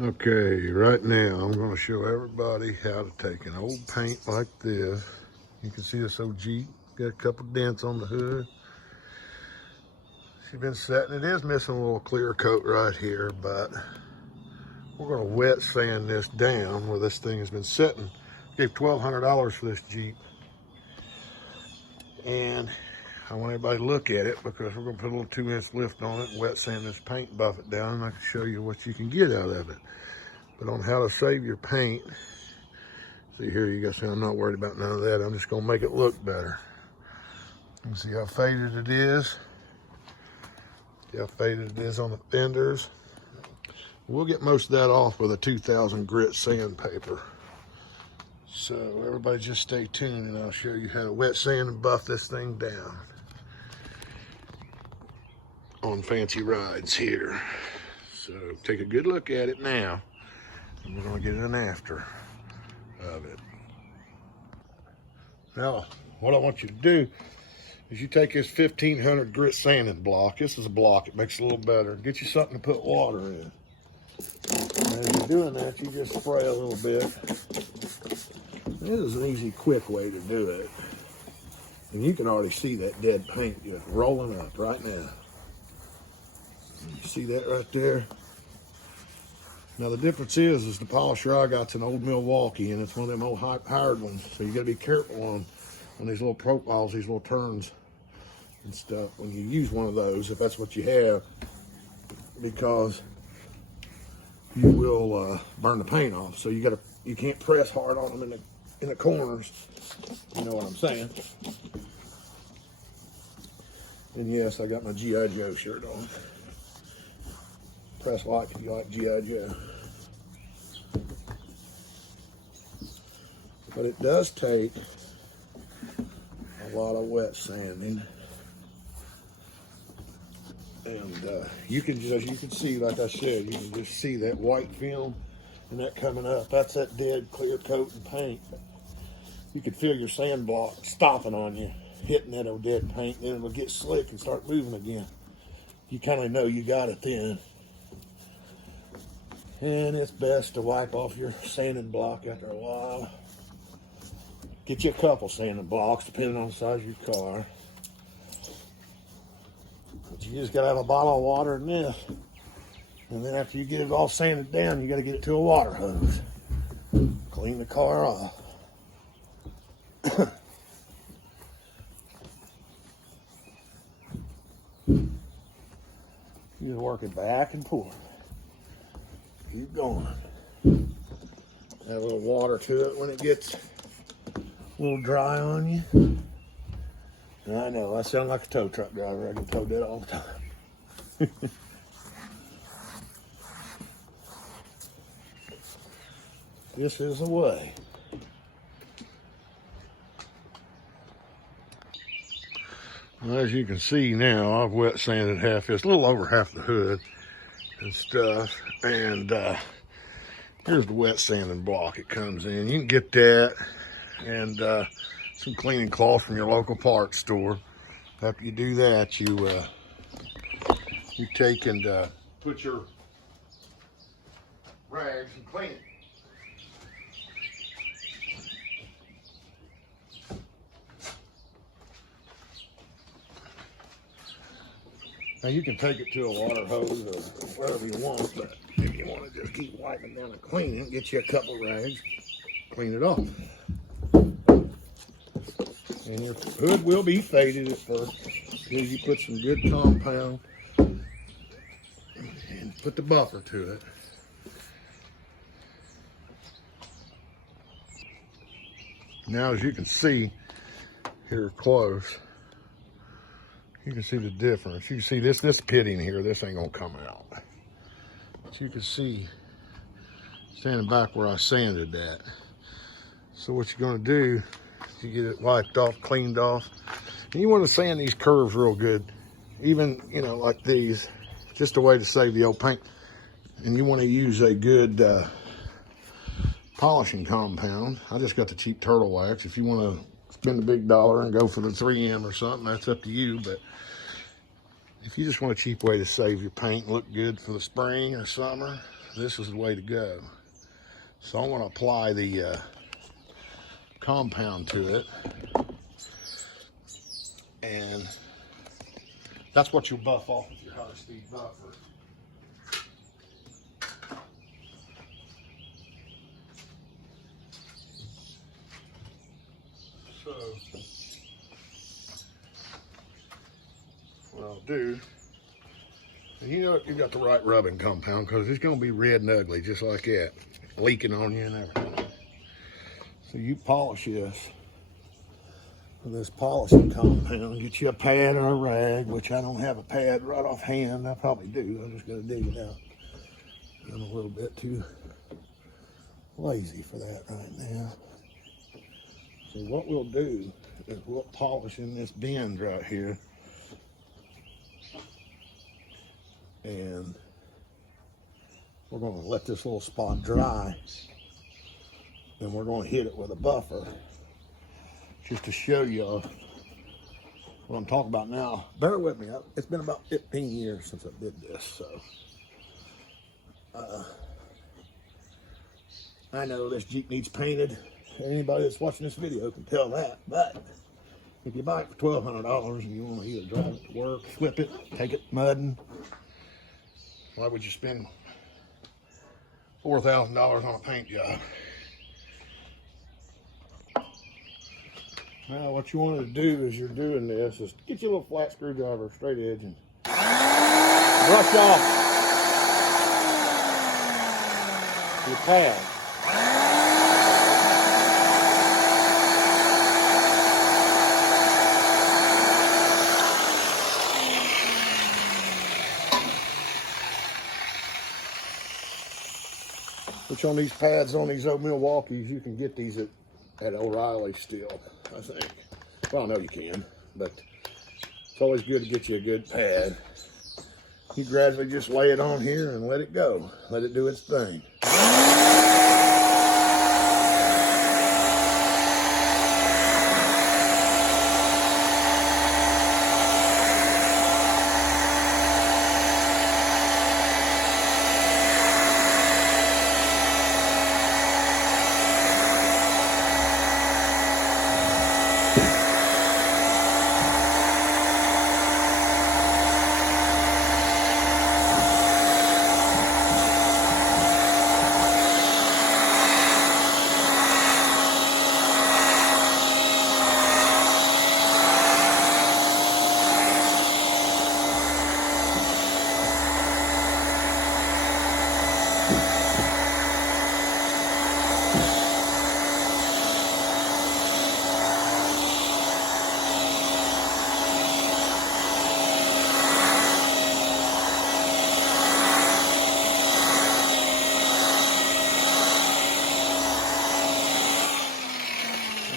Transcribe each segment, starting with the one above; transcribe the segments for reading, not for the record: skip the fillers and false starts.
Okay, right now I'm going to show everybody how to take an old paint like this. You can see this old Jeep, got a couple dents on the hood. She's been setting, it is missing a little clear coat right here, but we're going to wet sand this down where this thing has been sitting. Gave $1,200 for this Jeep. And I want everybody to look at it because we're going to put a little 2-inch lift on it and wet sand this paint, buff it down, and I can show you what you can get out of it. But on how to save your paint, see here, you guys see I'm not worried about none of that. I'm just gonna make it look better. You can see how faded it is. See how faded it is on the fenders. We'll get most of that off with a 2000 grit sandpaper. So everybody just stay tuned and I'll show you how to wet sand and buff this thing down on Fancy Rides here. So take a good look at it now. And we're gonna get an after of it. Now, what I want you to do is you take this 1500 grit sanding block. This is a block, it makes it a little better. Get you something to put water in. And as you're doing that, you just spray a little bit. This is an easy, quick way to do it. And you can already see that dead paint just rolling up right now. You see that right there? Now the difference is the polisher I got's an old Milwaukee, and it's one of them old hired ones. So you gotta be careful on these little profiles, these little turns and stuff when you use one of those, if that's what you have, because you will burn the paint off. So you can't press hard on them in the corners. You know what I'm saying? And yes, I got my G.I. Joe shirt on. Press like if you like G.I. Joe. But it does take a lot of wet sanding. And you can just, as you can see, like I said, you can just see that white film and that coming up. That's that dead clear coat and paint. You can feel your sand block stopping on you, hitting that old dead paint, then it'll get slick and start moving again. You kind of know you got it then. And it's best to wipe off your sanding block after a while. Get you a couple sanding blocks, depending on the size of your car. But you just gotta have a bottle of water in this. And then after you get it all sanded down, you gotta get it to a water hose. Clean the car off. You just work it back and forth. Keep going. Add a little water to it when it gets a little dry on you. I know, I sound like a tow truck driver. I get told that all the time. This is the way. Well, as you can see now, I've wet sanded half this, a little over half the hood and stuff. And here's the wet sanding block it comes in. You can get that and some cleaning cloth from your local parts store. After you do that, you take and put your rags and clean it. Now you can take it to a water hose or wherever you want, but if you want to just keep wiping down and cleaning it, get you a couple rags, clean it off. And your hood will be faded at first. As you put some good compound and put the buffer to it. Now as you can see here close, you can see the difference. You can see this pitting here, this ain't gonna come out. But you can see, standing back where I sanded that. So what you're gonna do, is you get it wiped off, cleaned off. And you wanna sand these curves real good. Even, you know, like these, just a way to save the old paint. And you wanna use a good polishing compound. I just got the cheap turtle wax. If you wanna spend a big dollar and go for the 3M or something, that's up to you. But if you just want a cheap way to save your paint and look good for the spring or summer, this is the way to go. So I want to apply the compound to it, and that's what you'll buff off with your high-speed buffer. So what I'll do, and you know you got the right rubbing compound, because it's going to be red and ugly just like that, leaking on you and everything. So you polish this with this polishing compound. Get you a pad or a rag, which I don't have a pad right off hand. I probably do. I'm just going to dig it out. I'm a little bit too lazy for that right now. So what we'll do is we'll polish in this bend right here. And we're going to let this little spot dry. Then we're going to hit it with a buffer just to show you what I'm talking about now. Bear with me. It's been about 15 years since I did this, so I know this Jeep needs painted. Anybody that's watching this video can tell that. But if you buy it for $1,200 and you want to either drive it to work, flip it, take it mudding, why would you spend $4,000 on a paint job? Now what you want to do as you're doing this is get your little flat screwdriver, straight edge, and brush off your pad. Which on these pads, on these old Milwaukees, you can get these at O'Reilly still, I think. Well, I know you can, but it's always good to get you a good pad. You gradually just lay it on here and let it go. Let it do its thing.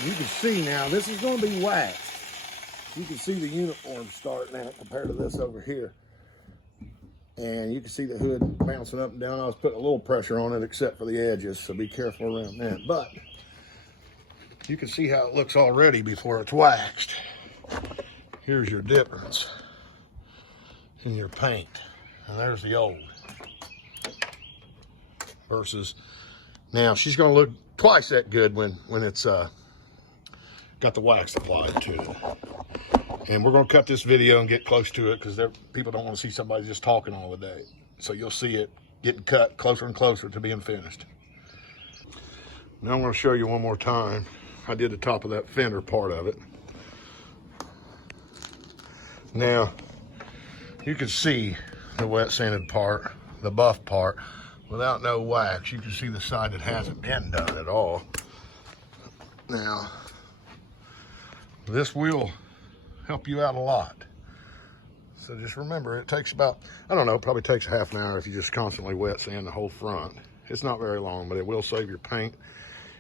You can see now, this is going to be waxed. You can see the uniform starting out compared to this over here. And you can see the hood bouncing up and down. I was putting a little pressure on it except for the edges, so be careful around that. But you can see how it looks already before it's waxed. Here's your difference in your paint. And there's the old. Versus, now she's going to look twice that good when it's got the wax applied to it. And we're going to cut this video and get close to it because people don't want to see somebody just talking all the day. So you'll see it getting cut closer and closer to being finished. Now I'm going to show you one more time. I did the top of that fender part of it. Now, you can see the wet sanded part, the buff part, without no wax. You can see the side that hasn't been done at all. Now, this will help you out a lot. So just remember, it takes about, I don't know, probably takes a half an hour if you just constantly wet sand the whole front. It's not very long, but it will save your paint.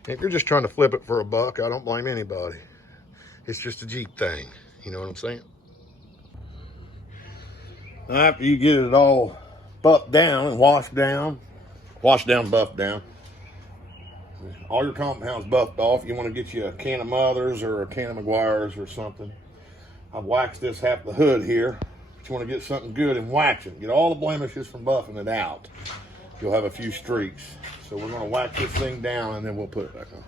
And if you're just trying to flip it for $1, I don't blame anybody. It's just a Jeep thing. You know what I'm saying? Now after you get it all buffed down and washed down, buffed down, all your compounds buffed off, you want to get you a can of Mothers or a can of Meguiar's or something. I've waxed this half the hood here, but you want to get something good and wax it. Get all the blemishes from buffing it out. you'll have a few streaks. So we're gonna whack this thing down and then we'll put it back on.